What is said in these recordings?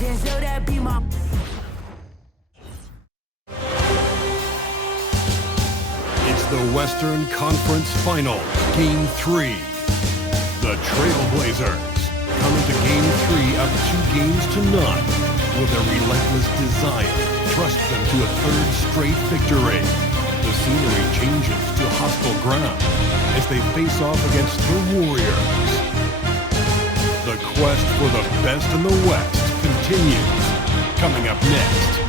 Denzel, that be my... It's the Western Conference Finals, Game 3. The Trailblazers come into Game 3 up 2 games to none with a relentless desire thrust them to a third straight victory. The scenery changes to hostile ground as they face off against the Warriors. The quest for the best in the West continues. Coming up next.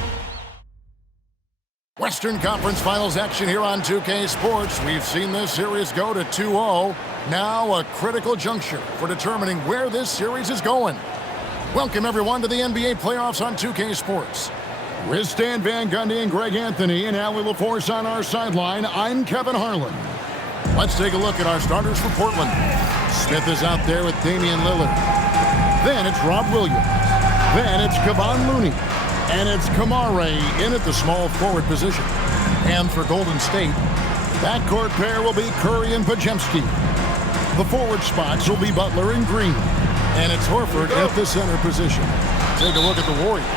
Western Conference Finals action here on 2K Sports. We've seen this series go to 2-0. Now a critical juncture for determining where this series is going. Welcome everyone to the NBA playoffs on 2K Sports. With Stan Van Gundy and Greg Anthony and Allie LaForce on our sideline, I'm Kevin Harlan. Let's take a look at our starters for Portland. Smith is out there with Damian Lillard. Then it's Rob Williams. Then it's Kevon Looney. And it's Kamare in at the small forward position. And for Golden State, that court pair will be Curry and Podziemski. The forward spots will be Butler and Green. And it's Horford at the center position. Take a look at the Warriors.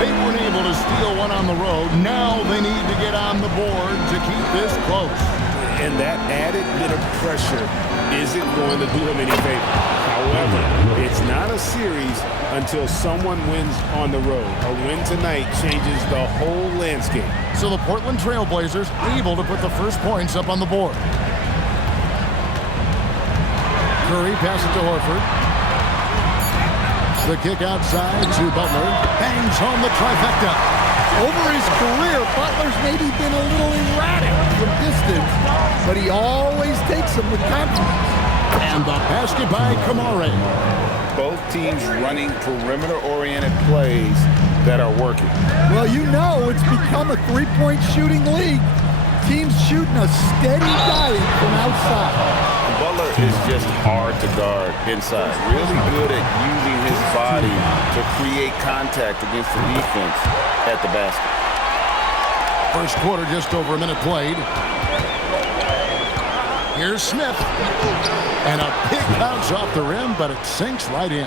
They weren't able to steal one on the road. Now they need to get on the board to keep this close. And that added bit of pressure isn't going to do them any favor. However, it's not a series until someone wins on the road. A win tonight changes the whole landscape. So the Portland Trailblazers able to put the first points up on the board. Curry passes it to Horford. The kick outside to Butler. Bangs home the trifecta. Over his career, Butler's maybe been a little erratic from distance, but he always takes them with confidence. And the basket by Kamare. Both teams running perimeter-oriented plays that are working. Well, you know it's become a three-point shooting league. Teams shooting a steady diet from outside. Butler is just hard to guard inside. Really good at using his body to create contact against the defense at the basket. First quarter, just over a minute played. Here's Smith. And a big bounce off the rim, but it sinks right in.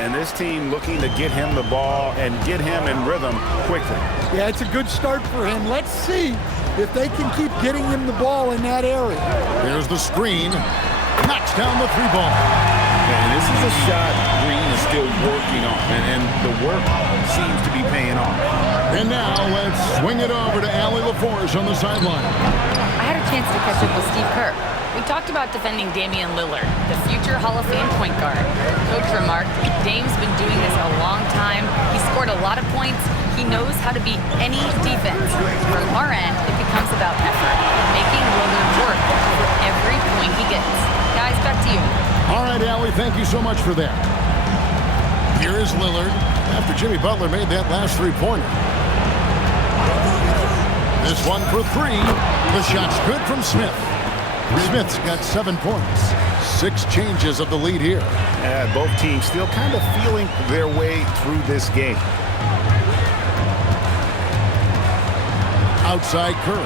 And this team looking to get him the ball and get him in rhythm quickly. Yeah, it's a good start for him. Let's see if they can keep getting him the ball in that area. There's the screen. Knocks down the three ball. And this is a shot Green is still working on. And the work seems to be paying off. And now let's swing it over to Allie LaForce on the sideline. I had a chance to catch up with Steve Kerr. We talked about defending Damian Lillard, the future Hall of Fame point guard. Coach remarked, Dame's been doing this a long time. He scored a lot of points. He knows how to beat any defense. From our end, it becomes about effort, making Lillard work for every point he gets. Guys, back to you. All right, Allie, thank you so much for that. Here is Lillard after Jimmy Butler made that last three-pointer. This one for three. The shot's good from Smith. Smith's got 7 points. 6 changes of the lead here. Both teams still kind of feeling their way through this game. Outside Curry.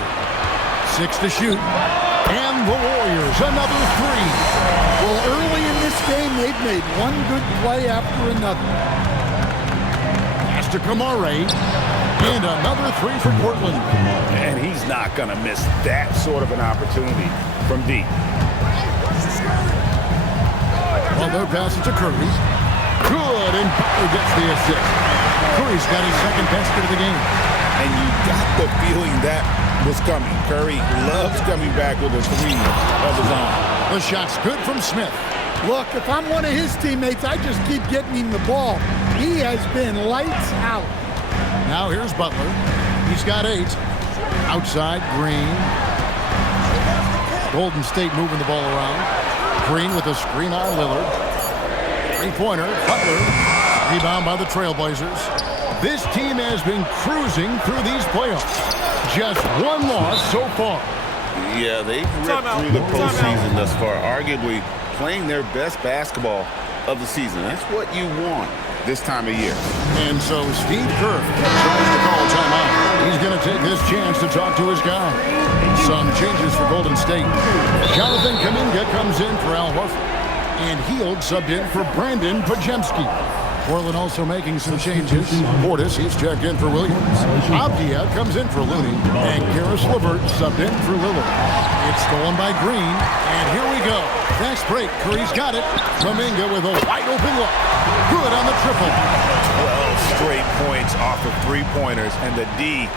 6 to shoot. And the Warriors, another 3. Well, early in this game, they've made one good play after another. Pass to Kamare. And another 3 for Portland. And he's not going to miss that sort of an opportunity from deep. Butler passes to Curry. Good, and Butler gets the assist. Curry's got his second basket of the game. And you got the feeling that was coming. Curry loves coming back with a 3 of his own. The shot's good from Smith. Look, if I'm one of his teammates, I just keep getting him the ball. He has been lights out. Now here's Butler. He's got 8. Outside, Green. Golden State moving the ball around. Green with a screen on Lillard. Three-pointer, Butler. Rebound by the Trailblazers. This team has been cruising through these playoffs. Just 1 loss so far. Yeah, they've ripped through the postseason thus far, arguably playing their best basketball of the season. That's what you want this time of year. And so Steve Kerr tries to call timeout. He's going to take this chance to talk to his guy. Some changes for Golden State. Jonathan Kuminga comes in for Al Horford. And Hield subbed in for Brandon Podziemski. Portland also making some changes. Portis, he's checked in for Williams. Avdia comes in for Looney. And Karis LeVert subbed in for Lillard. It's stolen by Green. And here we go. Fast break. Curry's got it. Kuminga with a wide open look. Good on the triple. 12 straight points off of three-pointers, and the D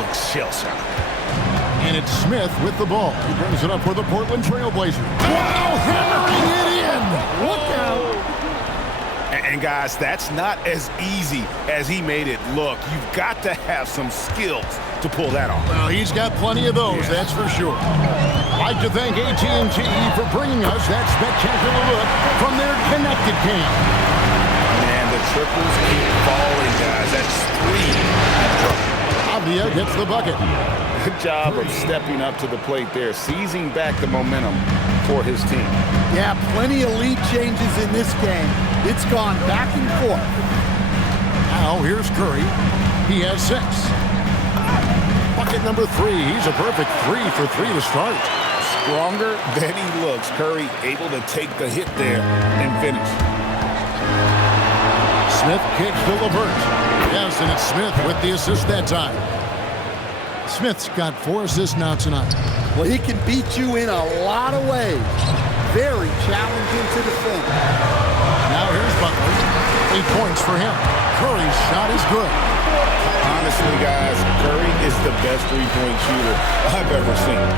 looks shell-shocked. And it's Smith with the ball. He brings it up for the Portland Trail Blazers. Wow, hammering it in. Look out. And guys, that's not as easy as he made it look. You've got to have some skills to pull that off. Well, he's got plenty of those, that's for sure. I'd like to thank AT&T for bringing us that spectacular look from their connected cam. Man, the triples keep falling, guys. That's 3. Avdia gets the bucket. Good job of stepping up to the plate there, seizing back the momentum for his team. Yeah, plenty of lead changes in this game. It's gone back and forth. Now here's Curry. He has 6. Bucket number 3. He's a perfect 3 for 3 to start. Stronger than he looks. Curry able to take the hit there and finish. Smith kicks to LeVert. Yes, and it's Smith with the assist that time. Smith's got 4 assists now tonight. Well, he can beat you in a lot of ways. Very challenging to defend. Now here's Butler. 8 points for him. Curry's shot is good. Honestly, guys, Curry is the best three-point shooter I've ever seen.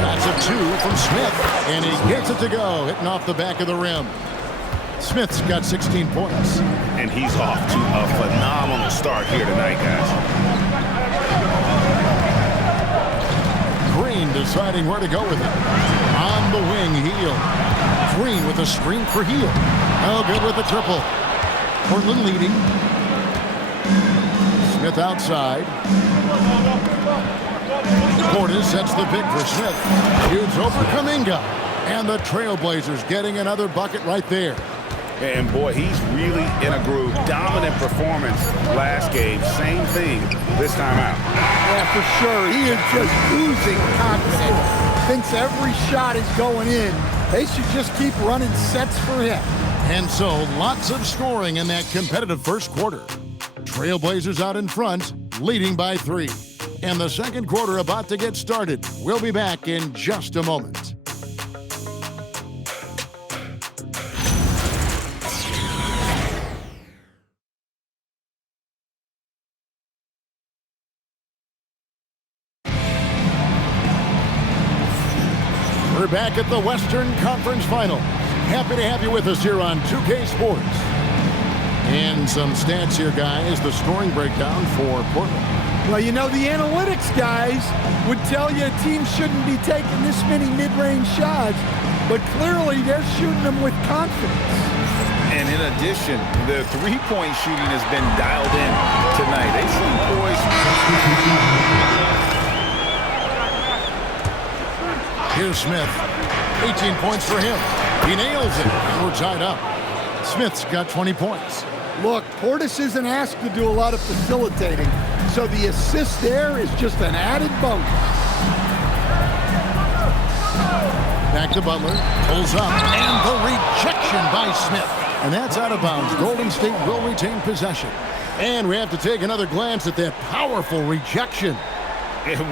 That's a 2 from Smith, and he gets it to go, hitting off the back of the rim. Smith's got 16 points. And he's off to a phenomenal start here tonight, guys. Green deciding where to go with it. On the wing, Heel. Green with a screen for Heel. Oh, good with the triple. Portland leading. Smith outside. Portis sets the pick for Smith. Shoots over Kuminga. And the Trailblazers getting another bucket right there. And boy, he's really in a groove. Dominant performance last game. Same thing this time out. Yeah, for sure. He is just oozing confidence. Thinks every shot is going in. They should just keep running sets for him. And so, lots of scoring in that competitive first quarter. Trailblazers out in front, leading by 3. And the second quarter about to get started. We'll be back in just a moment. We're back at the Western Conference Final. Happy to have you with us here on 2K Sports. And some stats here, guys. The scoring breakdown for Portland. Well, you know, the analytics guys would tell you a team shouldn't be taking this many mid-range shots, but clearly they're shooting them with confidence. And in addition, the three-point shooting has been dialed in tonight. They seem poised. Here's Smith. 18 points for him. He nails it. We're tied up. Smith's got 20 points. Look, Portis isn't asked to do a lot of facilitating, so the assist there is just an added bonus. Back to Butler. Pulls up. And the rejection by Smith. And that's out of bounds. Golden State will retain possession. And we have to take another glance at that powerful rejection.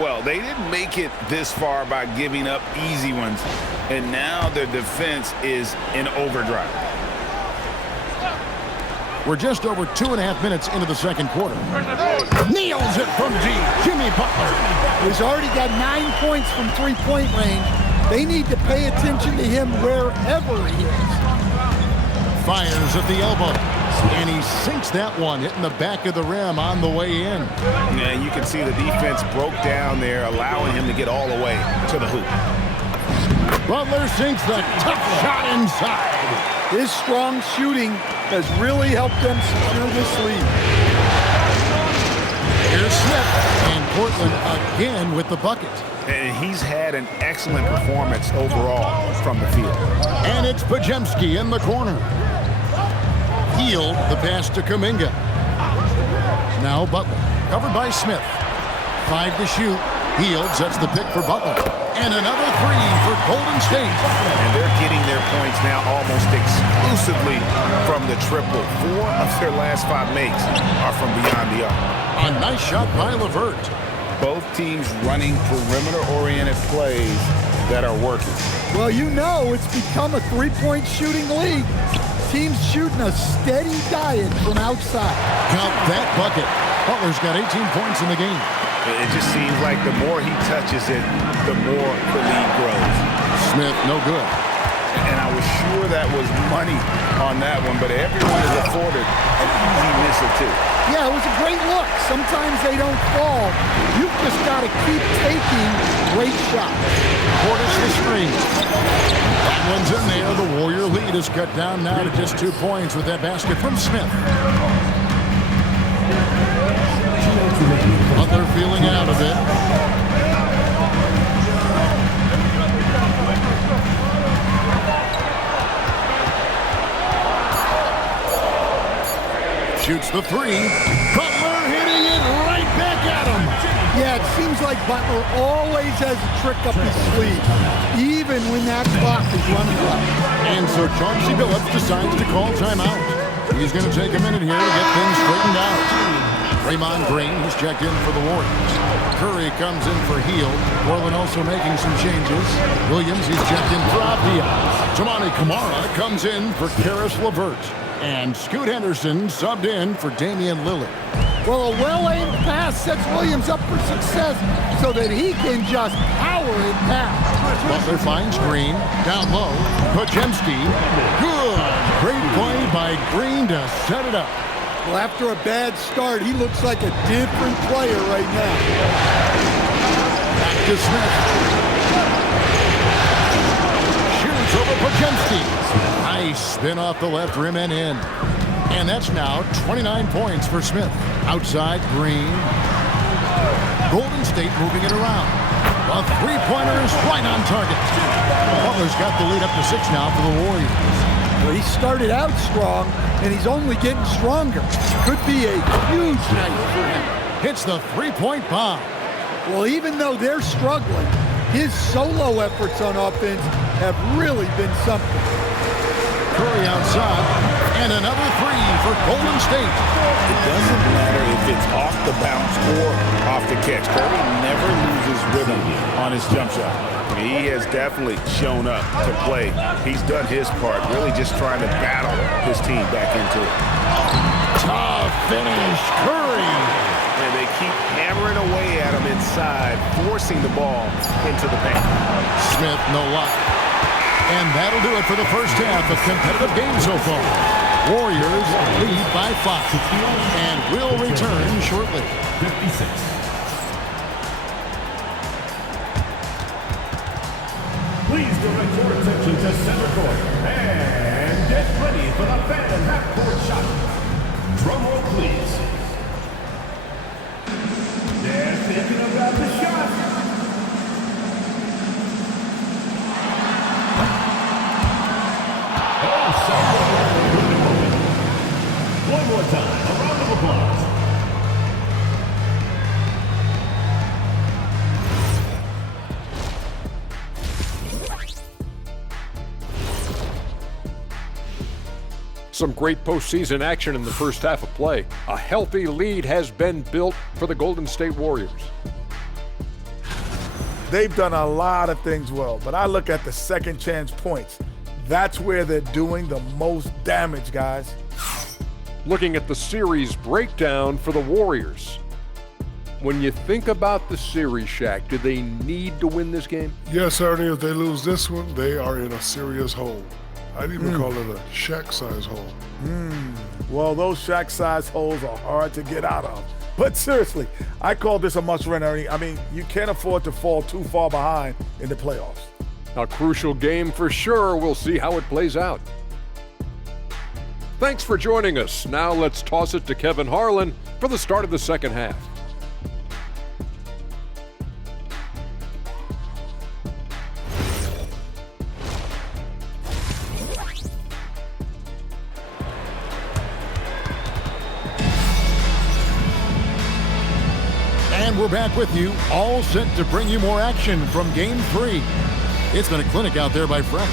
Well, they didn't make it this far by giving up easy ones, and now their defense is in overdrive. We're just over 2.5 minutes into the second quarter. Nails it from deep. Jimmy Butler. He's already got 9 points from three-point range. They need to pay attention to him wherever he is. Fires at the elbow. And he sinks that one, hitting the back of the rim on the way in. Yeah, you can see the defense broke down there, allowing him to get all the way to the hoop. Butler sinks the tough shot inside. His strong shooting has really helped them secure this lead. Here's Smith, and Portland again with the bucket. And he's had an excellent performance overall from the field. And it's Podziemski in the corner. Heel, the pass to Kuminga. Now Butler, covered by Smith. 5 to shoot. Heel sets the pick for Butler. And another three for Golden State. And they're getting their points now almost exclusively from the triple. 4 of their last 5 makes are from beyond the arc. A nice shot by LeVert. Both teams running perimeter-oriented plays that are working. Well, you know it's become a three-point shooting league. Teams shooting a steady diet from outside. Count that bucket. Butler's got 18 points in the game. It just seems like the more he touches it, the more the lead grows. Smith, no good. And I was sure that was money on that one, but everyone is afforded an easy miss or two. Yeah, it was a great look. Sometimes they don't fall. You've just got to keep taking great shots. Portis the screen. That one's in there. The Warrior lead is cut down now to just 2 points with that basket from Smith. Butler feeling out of it. Shoots the three. Butler hitting it right back at him. Yeah, it seems like Butler always has a trick up his sleeve, even when that clock is running low. And so Chauncey Billups decides to call timeout. He's going to take a minute here to get things straightened out. Draymond Green has checked in for the Warriors. Curry comes in for Hield. Portland also making some changes. Williams, he's checked in for Avdia. Toumani Camara comes in for Karis LeVert. And Scoot Henderson subbed in for Damian Lillard. Well, a well-aimed pass sets Williams up for success so that he can just power it down. Butler finds Green. Down low. Podziemski. Good. Great play by Green to set it up. Well, after a bad start, he looks like a different player right now. Back to Smith. Shoots over Podziemski. Nice spin off the left rim and in. And that's now 29 points for Smith. Outside, Green. Golden State moving it around. A three-pointer is right on target. Butler's got the lead up to 6 now for the Warriors. Well, he started out strong, and he's only getting stronger. Could be a huge night for him. Hits the three-point bomb. Well, even though they're struggling, his solo efforts on offense have really been something. Curry outside, and another three for Golden State. It doesn't matter if it's off the bounce or off the catch. Curry never loses rhythm on his jump shot. He has definitely shown up to play. He's done his part, really just trying to battle his team back into it. Tough finish, Curry. And they keep hammering away at him inside, forcing the ball into the paint. Smith, no luck. And that'll do it for the first half of competitive games so far. Warriors lead by 5. And will return shortly. 56. Please direct your attention to center court and get ready for the fan half-court shot. Drum roll, please. They're thinking about the shot. One more time, a round of applause. Some great postseason action in the first half of play. A healthy lead has been built for the Golden State Warriors. They've done a lot of things well, but I look at the second chance points. That's where they're doing the most damage, guys. Looking at the series breakdown for the Warriors. When you think about the series, Shaq, do they need to win this game? Yes, Ernie, if they lose this one, they are in a serious hole. I'd even call it a Shaq-size hole. Well, those Shaq-size holes are hard to get out of. But seriously, I call this a must-win, Ernie. I mean, you can't afford to fall too far behind in the playoffs. A crucial game for sure. We'll see how it plays out. Thanks for joining us. Now let's toss it to Kevin Harlan for the start of the second half. And we're back with you, all set to bring you more action from Game 3. It's been a clinic out there by Fresh.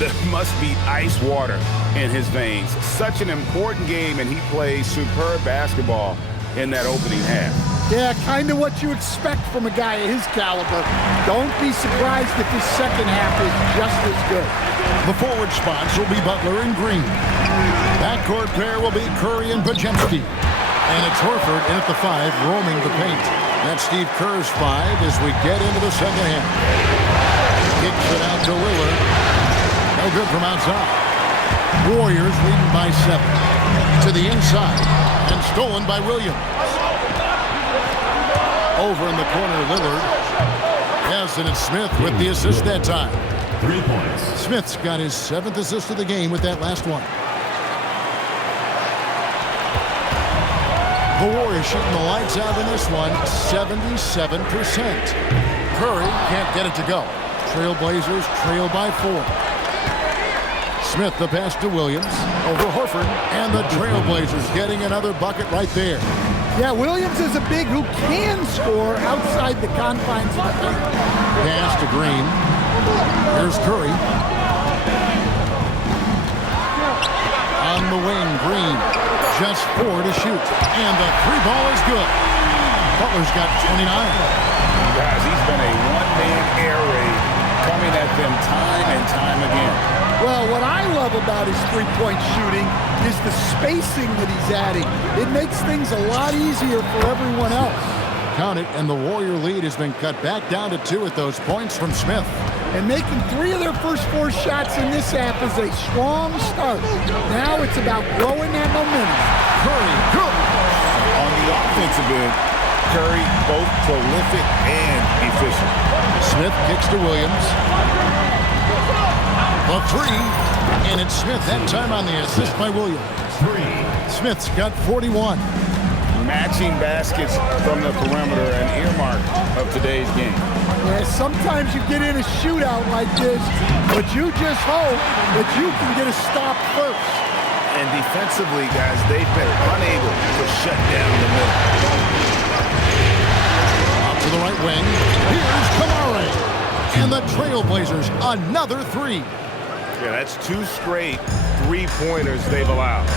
There must be ice water in his veins. Such an important game, and he plays superb basketball in that opening half. Yeah, kind of what you expect from a guy of his caliber. Don't be surprised if his second half is just as good. The forward spots will be Butler and Green. Backcourt pair will be Curry and Podziemski. And it's Horford in at the 5, roaming the paint. That's Steve Kerr's 5 as we get into the second half. Kicks it out to Lillard. No good from outside. Warriors leading by 7. To the inside. And stolen by Williams. Over in the corner, Lillard. Yes, and it's Smith with the assist that time. 3 points. Smith's got his 7th assist of the game with that last one. The Warriors shooting the lights out in this one, 77%. Curry can't get it to go. Trailblazers trail by 4. Smith the pass to Williams over Horford, and the Trailblazers getting another bucket right there. Yeah, Williams is a big who can score outside the confines of the paint. Pass to Green. Here's Curry. On the wing, Green. Just 4 to shoot. And the 3 ball is good. Butler's got 29. Guys, he's been a one-man air raid coming at them time and time again. Well, what I love about his three-point shooting is the spacing that he's adding. It makes things a lot easier for everyone else. Count it, and the Warrior lead has been cut back down to 2 at those points from Smith. And making 3 of their first 4 shots in this half is a strong start. Now it's about growing that momentum. Curry, good. On the offensive end, Curry both prolific and efficient. Smith kicks to Williams. The 3, and it's Smith that time on the assist by Williams. 3. Smith's got 41. Matching baskets from the perimeter, an earmark of today's game. Yeah, sometimes you get in a shootout like this, but you just hope that you can get a stop first. And defensively, guys, they've been unable to shut down the middle. Out to the right wing. Here's Kamara. And the Trailblazers, another 3. Yeah, that's 2 straight 3-pointers they've allowed.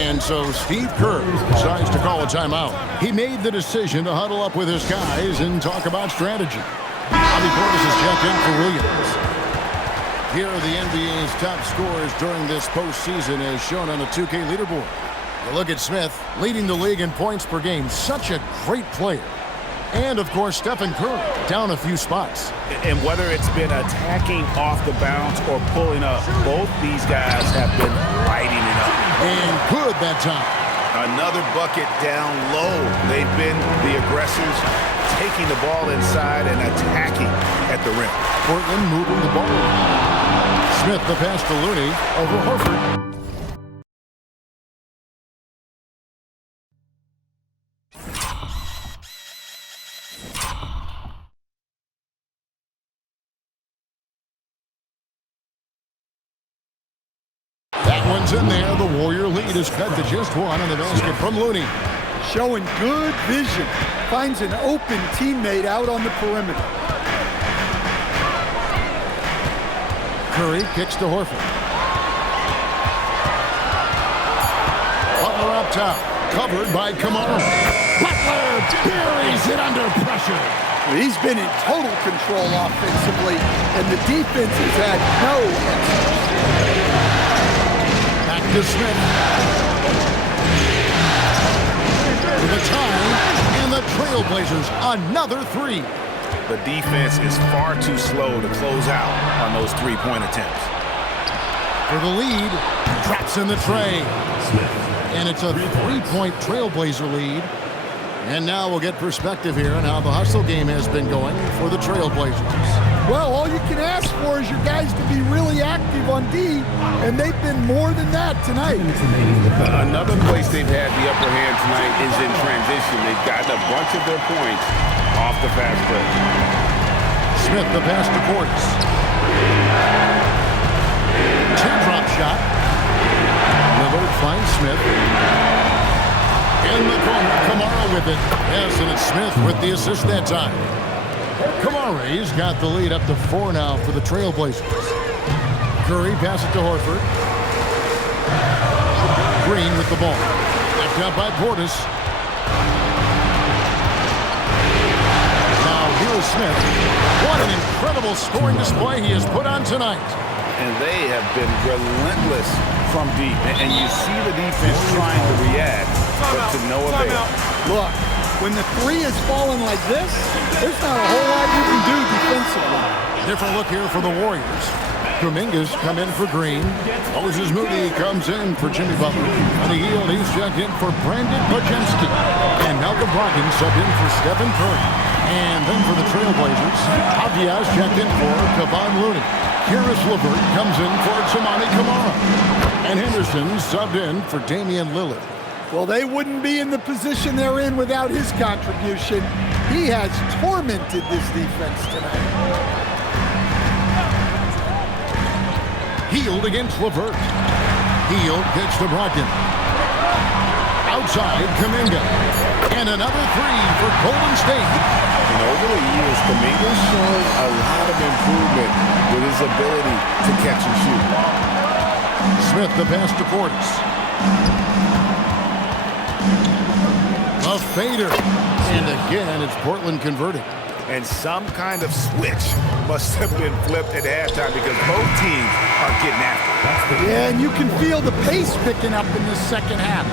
And so Steve Kerr decides to call a timeout. He made the decision to huddle up with his guys and talk about strategy. Bobby Portis is checked in for Williams. Here are the NBA's top scorers during this postseason as shown on the 2K leaderboard. You look at Smith, leading the league in points per game. Such a great player. And, of course, Stephen Curry, down a few spots. And whether it's been attacking off the bounce or pulling up, both these guys have been lighting it up. And good that time. Another bucket down low. They've been the aggressors, taking the ball inside and attacking at the rim. Portland moving the ball. Smith the pass to Looney over Horford. In there, the Warrior lead is cut to just 1 on the basket from Looney. Showing good vision. Finds an open teammate out on the perimeter. Curry kicks to Horford. Butler up top, covered by Kamara. Butler buries it under pressure. He's been in total control offensively, and the defense has had no answers. To Smith. With a tie, and the Trailblazers, another 3. The defense is far too slow to close out on those 3-point attempts. For the lead, drops in the tray. And it's a 3-point Trailblazer lead. And now we'll get perspective here on how the hustle game has been going for the Trailblazers. Well, all you can ask for is your guys to be really active on D, and they've been more than that tonight. Another place they've had the upper hand tonight is in transition. They've gotten a bunch of their points off the fast break. Smith the pass to Portis. Teardrop shot. Lillard finds Smith. In the corner, Kamara with it. Yes, and it's Smith with the assist that time. Kamara's got the lead up to 4 now for the Trailblazers. Curry passes it to Horford. Green with the ball. Left out by Portis. Now here's Smith. What an incredible scoring display he has put on tonight. And they have been relentless from deep. And you see the defense trying to react, but to no avail. Look, when the three is falling like this, there's not a whole lot you can do defensively. Different look here for the Warriors. Kuminga's come in for Green. Moses Moody comes in for Jimmy Butler. On the heel, he's checked in for Brandon Podziemski. And Malcolm Brogdon subbed in for Stephen Curry. And then for the Trailblazers, Aviaz checked in for Kevon Looney. Karis LeVert comes in for Tamani Kamara. And Henderson subbed in for Damian Lillard. Well, they wouldn't be in the position they're in without his contribution. He has tormented this defense tonight. Hield against LeVert. Hield gets to Brogdon. Outside, Kuminga. And another three for Golden State. And over the years, Kuminga's shown a lot of improvement with his ability to catch and shoot. Smith the pass to Portis. A fader. And again, it's Portland converting. And some kind of switch must have been flipped at halftime because both teams are getting after it. Yeah, and you can feel the pace picking up in the second half.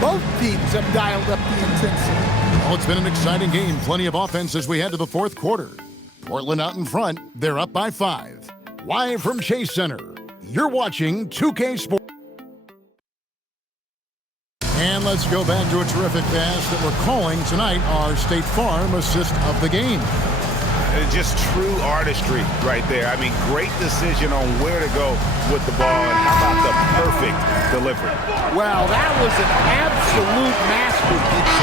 Both teams have dialed up the intensity. Well, it's been an exciting game. Plenty of offense as we head to the fourth quarter. Portland out in front. They're up by 5. Live from Chase Center, you're watching 2K Sports. And let's go back to a terrific pass that we're calling tonight our State Farm assist of the game. Just true artistry right there. I mean, great decision on where to go with the ball, and how about the perfect delivery? Well, that was an absolute masterpiece.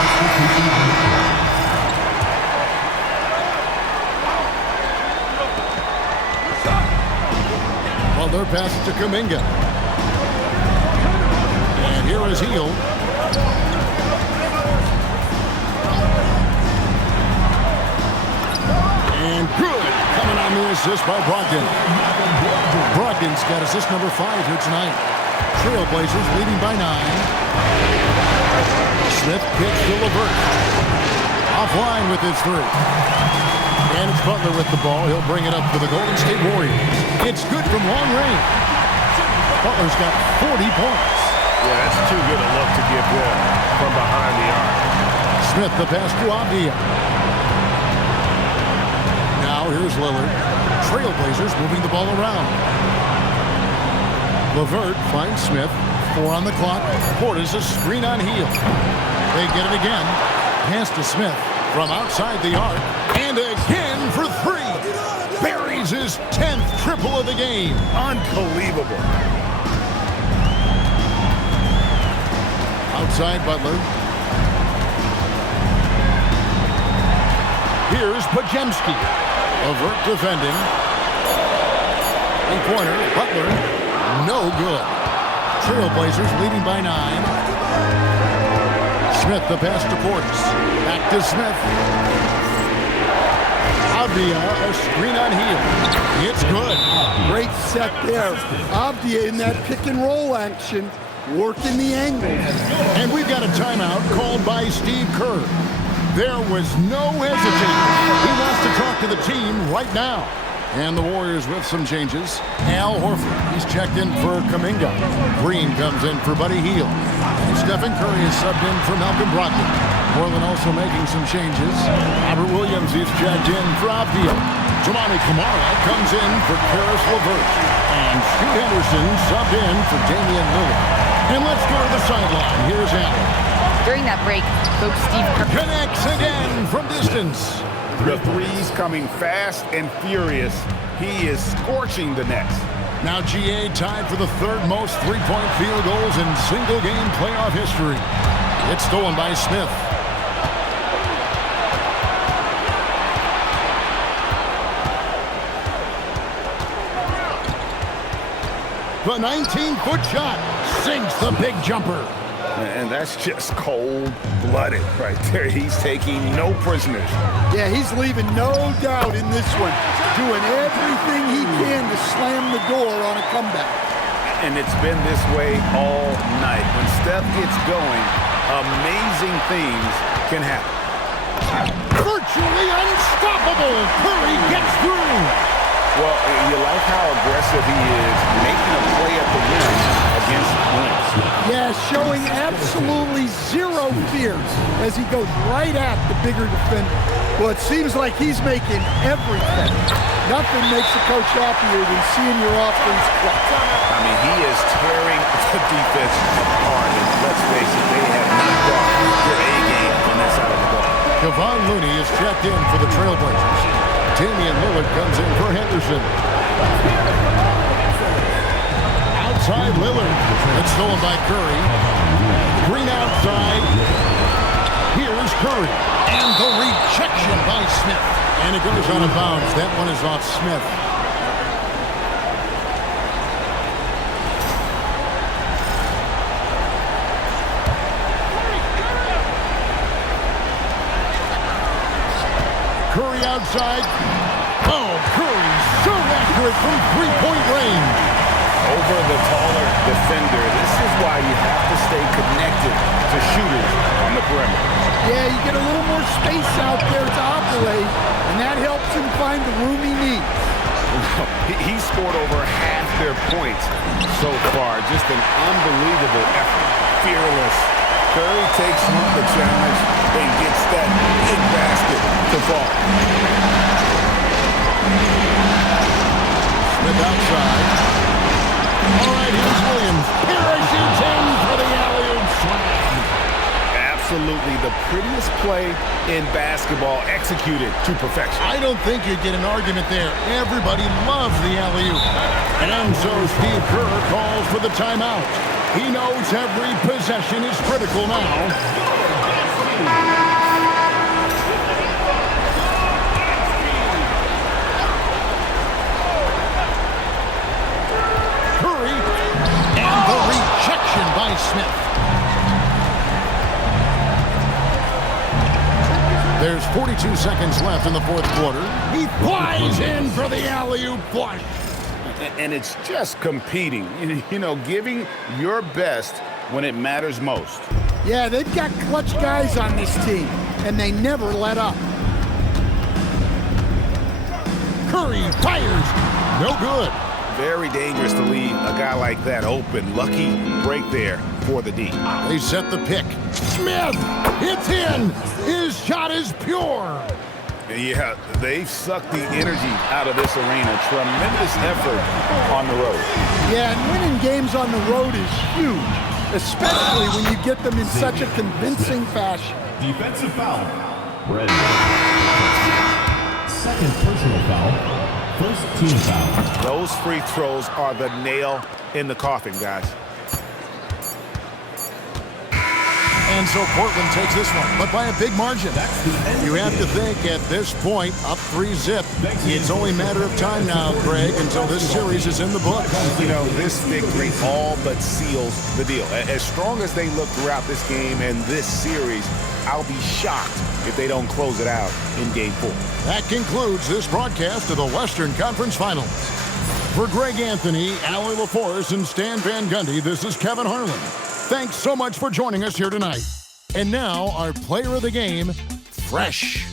Butler passes to Kuminga. And here is Hield. And good. Coming on the assist by Brogdon. Brogdon's got assist number 5 here tonight. Trailblazers leading by 9. Smith kicks to LeVert. Offline with his 3. And it's Butler with the ball. He'll bring it up for the Golden State Warriors. It's good from long range. Butler's got 40 points. Yeah, that's too good a look to give them from behind the arc. Smith the pass to Avdia. Now here's Lillard. Trailblazers moving the ball around. LeVert finds Smith. 4 on the clock. Portis a screen on Hield. They get it again. Pass to Smith from outside the arc. And again for 3. Buries his 10th triple of the game. Unbelievable. Outside Butler. Here's Podziemski. LeVert defending. Three-pointer. Butler. No good. Trailblazers leading by 9. Smith the pass to Portis. Back to Smith. Avdia a screen on Hield. It's good. Great set there. Avdia in that pick and roll action, working the angles. And we've got a timeout called by Steve Kerr. There was no hesitating. He wants to talk to the team right now. And the Warriors with some changes. Al Horford, he's checked in for Kuminga. Green comes in for Buddy Hield. And Stephen Curry is subbed in for Malcolm Brogdon. Portland also making some changes. Robert Williams is checked in for Avdia. Tamani Kamara comes in for Karis LeVert. And Scoot Henderson subbed in for Damian Lillard. And let's go to the sideline. Here's Allen. During that break, Coach Steve Kerr Connects again from distance. The threes coming fast and furious. He is scorching the nets. Now GA tied for the 3rd most three-point field goals in single-game playoff history. It's stolen by Smith. The 19-foot shot sinks the big jumper. And that's just cold-blooded right there. He's taking no prisoners. Yeah, he's leaving no doubt in this one, doing everything he can to slam the door on a comeback. And it's been this way all night. When Steph gets going, amazing things can happen. Virtually unstoppable. Curry gets through. Well, you like how aggressive he is, making a play at the rim against Lynch. Yeah, showing absolutely zero fear as he goes right at the bigger defender. Well, it seems like he's making everything. Nothing makes a coach happier than seeing your offense clutch. I mean, he is tearing the defense apart. And let's face it, they have not brought their A game on that side of the ball. Kevon Looney is checked in for the Trailblazers. Damian Lillard comes in for Henderson. Outside Lillard. It's stolen by Curry. Green outside. Here's Curry. And the rejection by Smith. And it goes out of bounds. That one is off Smith. Curry outside. Oh, Curry so accurate from three-point range. Over the taller defender. This is why you have to stay connected to shooters on the perimeter. Yeah, you get a little more space out there to operate, and that helps him find the room he needs. He scored over half their points so far. Just an unbelievable effort. Fearless. Curry takes the challenge and gets that big basket to fall. Smith outside. All right, here's Williams. Here he shoots in for the alley-oop slam. Absolutely the prettiest play in basketball, executed to perfection. I don't think you'd get an argument there. Everybody loves the alley-oop. And so Steve Kerr calls for the timeout. He knows every possession is critical now. Curry, and the rejection by Smith. There's 42 seconds left in the fourth quarter. He flies in for the alley-oop flush. And it's just competing, you know, giving your best when it matters most. Yeah, they've got clutch guys on this team, and they never let up. Curry fires. No good. Very dangerous to leave a guy like that open. Lucky break there for the D. They set the pick. Smith, it's in. His shot is pure. Yeah, they've sucked the energy out of this arena. Tremendous effort on the road. Yeah, and winning games on the road is huge, especially when you get them in such a convincing fashion. Defensive foul. Red. Second personal foul. First team foul. Those free throws are the nail in the coffin, guys. And so Portland takes this one, but by a big margin. You have to think at this point, up 3-zip, it's only a matter of time now, Greg, until this series is in the books. You know, this victory all but seals the deal. As strong as they look throughout this game and this series, I'll be shocked if they don't close it out in Game 4. That concludes this broadcast of the Western Conference Finals. For Greg Anthony, Allie LaForce, and Stan Van Gundy, this is Kevin Harlan. Thanks so much for joining us here tonight. And now, our player of the game, Fresh.